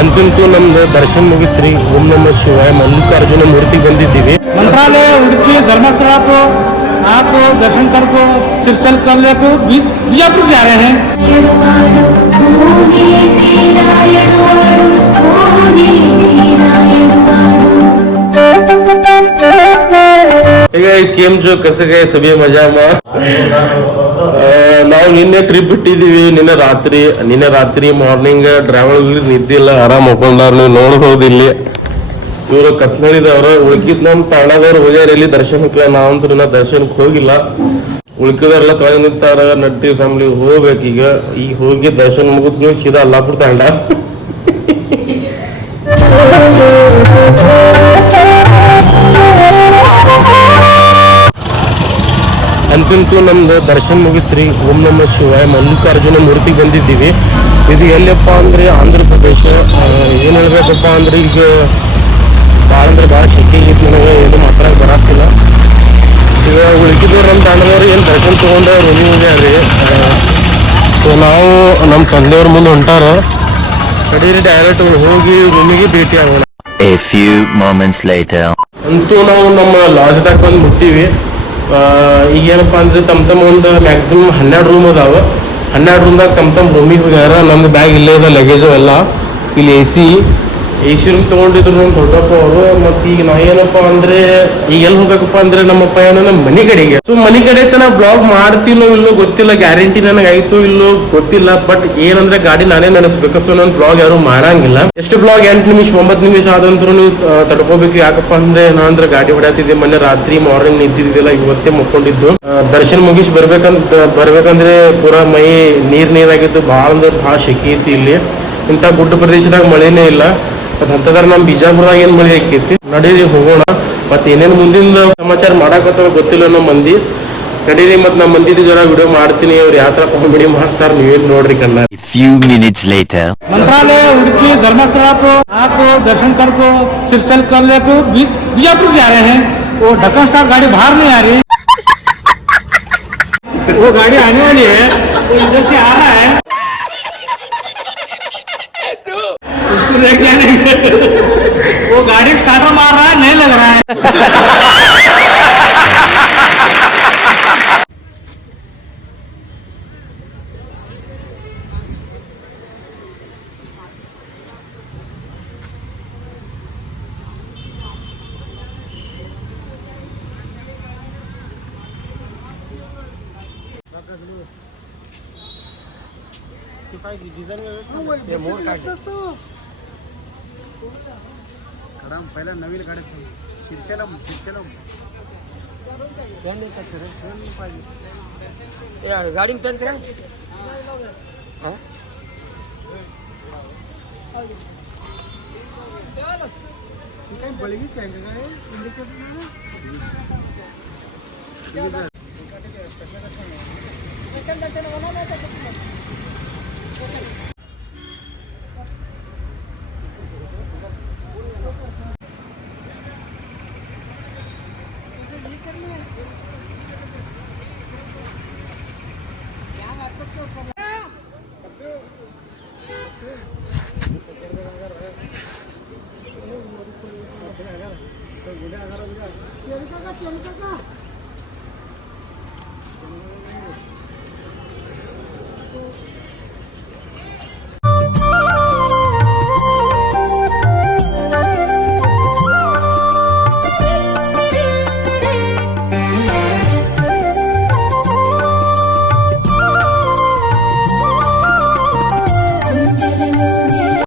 ಅಂತಂತೂ ನಮ್ದು ದರ್ಶನ ಮುಗಿತ್ರಿ. ಓಂ ನಮಃ ಶಿವಾಯ ಮಲ್ಲಿಕಾರ್ಜುನ ಮೂರ್ತಿಗೆ ಬಂದಿದ್ದೀವಿ. मंत्रालय उडुपी धर्मस्थला को आपको दर्शन करको सिरसल करने को बीजापुर जा रहे हैं. स्कीम जो कसं काय सगळे मजा ನಾವು ನಿನ್ನೆ ಟ್ರಿಪ್ ಬಿಟ್ಟಿದೀವಿ. ನಿನ್ನೆ ರಾತ್ರಿ ಮಾರ್ನಿಂಗ್ ಡ್ರೈವರ್ ನಿದ್ದೆ ಇಲ್ಲ, ಆರಾಮ್ ಹಾಕೊಂಡಾರ. ನೀವು ನೋಡ್ಬೋದು ಇಲ್ಲಿ ಇವರು ಕತ್ನಳಿದವ್ರು. ಉಳ್ಕಿದ್ ನಮ್ ತಾಣದವ್ರು ಹೋಗ್ಯಾರ ಇಲ್ಲಿ ದರ್ಶನಕ್ಕೆ. ನಾವಂತೂ ಇನ್ನ ದರ್ಶನಕ್ಕೆ ಹೋಗಿಲ್ಲ. ಉಳ್ಕಿದವ್ರೆಲ್ಲ ತೊಳೆ ನಿಂತಾರ. ನಟ್ಟಿ ಫ್ಯಾಮಿಲಿ ಹೋಗ್ಬೇಕೀಗ. ಈಗ ಹೋಗಿ ದರ್ಶನ ಮುಗಿದ್ ಸೀದಾ ಅಲ್ಲಾಪುರ ತಾಂಡ. ಅಂತಂತೂ ನಮ್ದು ದರ್ಶನ ಮುಗಿತ್ರಿ. ಓಂ ನಮಃ ಶಿವಾಯ ಮಲ್ಲಿಕಾರ್ಜುನ ಮೂರ್ತಿಗೆ ಬಂದಿದ್ದೀವಿ. ಇದು ಎಲ್ಲಪ್ಪ ಅಂದ್ರೆ ಆಂಧ್ರ ಪ್ರದೇಶ. ಏನ್ ಹೇಳ್ಬೇಕಪ್ಪ ಅಂದ್ರೆ ಈಗ ಭಾಳ ಅಂದ್ರೆ ಭಾಳ ಶೆಕೆ ಆಗಿತ್ತು. ನನಗೆ ಏನು ಮಾತಾಡಕ್ ಬರಾತಿಲ್ಲ. ಈಗ ಉಳ್ಕಿದವ್ರು ನಮ್ಮ ತಾಂಡದವ್ರು ಏನು ದರ್ಶನ ತಗೊಂಡು ರೂಮಿಗೆ ಹೋಗ್ಯಾರ್ರಿ. ಸೊ ನಾವು ನಮ್ಮ ತಂದೆಯವ್ರ ಮುಂದೆ ಹೊಂಟಾರ. ಕಡೀರಿ ಡೈರೆಕ್ಟ್ ಹೋಗಿ ರೂಮಿಗೆ ಭೇಟಿ ಆಗೋಣ. A few moments later. ಅಂತೂ ನಾವು ನಮ್ಮ ಲಾಡ್ಜ್ದಾಗ ಬಂದು ಮುಟ್ಟಿವಿ. ಈಗ ಏನಪ್ಪಾ ಅಂದ್ರೆ ತಮ್ಮ ಒಂದು ಮ್ಯಾಕ್ಸಿಮಮ್ 12 ರೂಮ್ ಅದಾವ. 12 ರೂಮ್ದಾಗ ತಮ್ಮ ರೂಮಿಗೆ ಹೋಗ್ಯಾರ. ನಮ್ದು ಬ್ಯಾಗ್ ಇಲ್ಲೇ ಇದೆ, ಲಗೇಜು ಎಲ್ಲ ಇಲ್ಲಿ. ಎ ಸಿ ರೂಮ್ ತೊಗೊಂಡಿದ್ರು ನಮ್ಮ ದೊಡ್ಡಪ್ಪ ಅವರು. ಮತ್ತು ಈಗ ನಾ ಏನಪ್ಪಾ ಅಂದ್ರೆ ಈಗ ಎಲ್ಲಿ ಹೋಗ್ಬೇಕಪ್ಪ ಅಂದ್ರೆ ನಮ್ಮಪ್ಪ ಏನೋ ನಮ್ಮ ಮನೆ ಕಡೆಗೆ. ಸೊ ಮನೆ ಕಡೆ ತನ ಬ್ಲಾಗ್ ಮಾಡ್ತಿಲ್ಲೋ ಇಲ್ಲೋ ಗೊತ್ತಿಲ್ಲ. ಗ್ಯಾರಂಟಿ ನನಗೆ ಆಯ್ತು ಇಲ್ಲೋ ಗೊತ್ತಿಲ್ಲ. ಬಟ್ ಏನಂದ್ರೆ ಗಾಡಿ ನಾನೇ ನಡೆಸ್ಬೇಕು. ಸೊ ನನ್ನ ಬ್ಲಾಗ್ ಯಾರು ಮಾಡಂಗಿಲ್ಲ. ಎಷ್ಟು ಬ್ಲಾಗ್ 8 ನಿಮಿಷ 9 ನಿಮಿಷ ಆದಂತರೂ ನೀವು ತಡ್ಕೋಬೇಕು. ಯಾಕಪ್ಪ ಅಂದ್ರೆ ನಾ ಅಂದ್ರೆ ಗಾಡಿ ಹೊಡ್ಯಾತಿದ್ದೆ. ಮೊನ್ನೆ ರಾತ್ರಿ ಮಾರ್ನಿಂಗ್ ನಿಂತಿದ್ದಿಲ್ಲ. ಇವತ್ತೇ ಮುಕ್ಕೊಂಡಿದ್ದು. ದರ್ಶನ ಮುಗಿಸಿ ಬರ್ಬೇಕಂದ್ರೆ ಪೂರಾ ಮೈ ನೀರಾಗಿತ್ತು. ಭಾಳ ಅಂದ್ರೆ ಭಾಳ ಶೆಕೆ ಐತಿ ಇಲ್ಲಿ. ಇಂಥ ಗುಡ್ಡ ಪ್ರದೇಶದಾಗ ಮಳೆನೇ ಇಲ್ಲ. ಮತ್ ಅಂತಂದ್ರೆ ನಮ್ ಬಿಜಾಪುರದಾಗ ಏನ್ ಮಳೆ ಆಕೈತಿ. ನಡೀರಿ ಹೋಗೋಣ. ಮತ್ ಏನೇನ್ ಮುಂದಿನ ಸಮಾಚಾರ ಮಾಡಾಕತ್ತಾವ ಗೊತ್ತಿಲ್ಲ ನಮ್ಮ ಮಂದಿ. ನಡೀರಿ ಮತ್ ನಮ್ಮ ಮಂದಿದ ಜರ ವಿಡಿಯೋ ಮಾಡ್ತೀನಿ. ಅವ್ರು ಯಾವ ತರ ಕಾಮಿಡಿ ಮಾಡ್ತಾರ ನೀವೇನ್ ನೋಡ್ರಿ ಕಣ್ಣ. A few minutes later. मंत्रालय उडुपी धर्मस्थला को आपको दर्शन करको सिरसल करने को बीजापुर जा रहे हैं. वो ढक्कन स्टाफ गाड़ी बाहर नहीं आ रही. वो गाड़ी आने वाली है. वो इधर से आ रहा है. उसको लेके जाने वो गाड़ी स्टार्टर मार रहा है, नहीं लग रहा है. पहिला नवीन गाडी शिरशेला गाड़ी में पेन से काही बळगीच काय काय